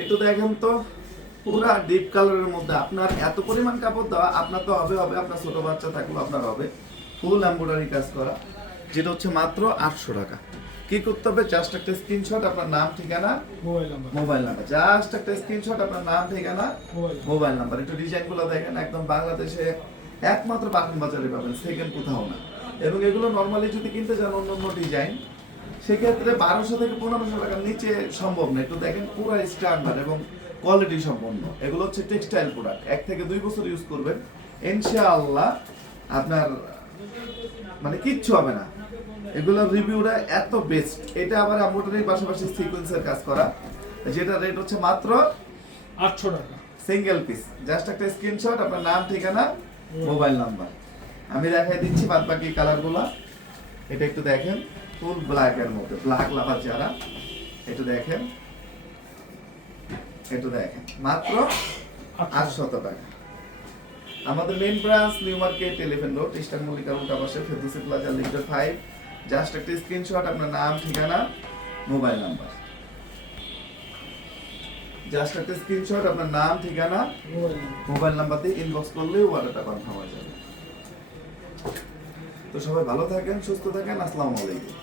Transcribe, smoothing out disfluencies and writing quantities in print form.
একটু দেখেন তো, পুরা ডিপ কালারের মধ্যে আপনার এত পরিমাণ কাপড় দেওয়া, আপনার তো হবে হবে, আপনার ছোট বাচ্চা থাকলেও আপনার হবে। ফুল এমব্রয়ডারি কাজ করা, যেটা হচ্ছে মাত্র 800 টাকা। কি করতে হবে? জাস্ট একটা স্ক্রিনশট, আপনার নাম ঠিকানা মোবাইল নাম্বার, জাস্ট একটা স্ক্রিনশট, আপনার নাম ঠিকানা মোবাইল নাম্বার। একটু ডিজাইনগুলো দেখেন, একদম বাংলাদেশে একমাত্র পাঠান বাজারে পাবেন, সেকেন্ড কোথাও না। এবং এগুলো নর্মালি যদি কিনতে যান অন্য অন্য ডিজাইন, সেক্ষেত্রে 1200 থেকে 1500 টাকার নিচে সম্ভব না। একটু দেখেন, পুরো স্ট্যান্ডার্ড এবং কোয়ালিটি সম্পন্ন। এগুলো হচ্ছে টেক্সটাইল প্রোডাক্ট, 1 থেকে 2 বছর ইউজ করবেন, ইনশাআল্লাহ আপনার মানে কিচ্ছু হবে না। এগুলোর রিভিউটা এত বেস্ট। এটা আবার এমব্রয়ডারির পাশাপাশি সিকোয়েন্সের কাজ করা, যেটা রেট হচ্ছে মাত্র 800 টাকা সিঙ্গেল পিস। জাস্ট একটা স্ক্রিনশট, আপনার নাম ঠিকানা মোবাইল নাম্বার। আমি দেখাই দিচ্ছি বাদ বাকি কালারগুলো। এটা একটু দেখেন, ফুল ব্ল্যাক এর মধ্যে, ব্ল্যাক লাভার যারা, একটু দেখেন, একটু দেখেন, মাত্র 800 টাকা। আমাদের main branch new market, elephant road, eastern মল্লিকার উল্টা পাশে, ফেরদৌসি প্লাজা, লিফট 5। জাস্ট একটা স্ক্রিনশট, আপনার নাম ঠিকানা মোবাইল নাম্বার, জাস্ট একটা স্ক্রিনশট, আপনার নাম ঠিকানা মোবাইল নাম্বার দিয়ে ইনবক্স করলেই অর্ডারটা কনফার্ম হয়ে যাবে। তো সবাই ভালো থাকেন, সুস্থ থাকেন, আসসালামু আলাইকুম।